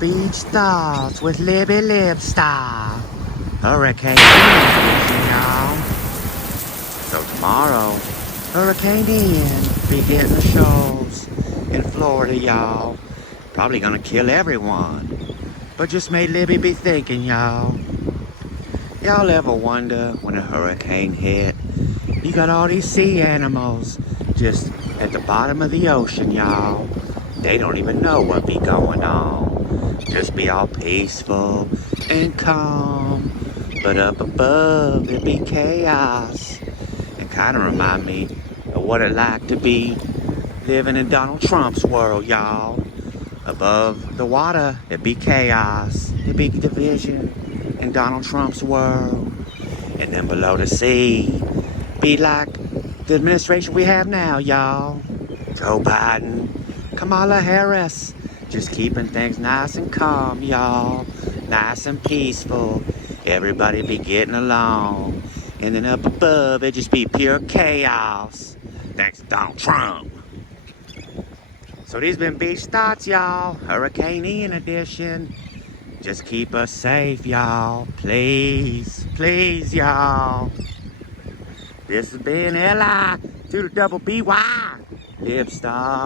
Beach thoughts with Libby Lipstyle. Hurricane Ian, y'all. So tomorrow, Hurricane Ian be hitting the shows in Florida, y'all. Probably gonna kill everyone. But just made Libby be thinking, y'all. Y'all ever wonder when a hurricane hit? You got all these sea animals just at the bottom of the ocean, y'all. They don't even know what be going on. Just be all peaceful and calm. But up above, it be chaos. And kind of remind me of what it like to be living in Donald Trump's world, y'all. Above the water, it be chaos. It be division in Donald Trump's world. And then below the sea, be like the administration we have now, y'all. Joe Biden, Kamala Harris, just keeping things nice and calm, y'all. Nice and peaceful. Everybody be getting along. And then up above, it just be pure chaos. Thanks to Donald Trump. So these been Beach Thoughts, y'all. Hurricane Ian edition. Just keep us safe, y'all. Please, please, y'all. This has been Li to the double BY. Lipstyle.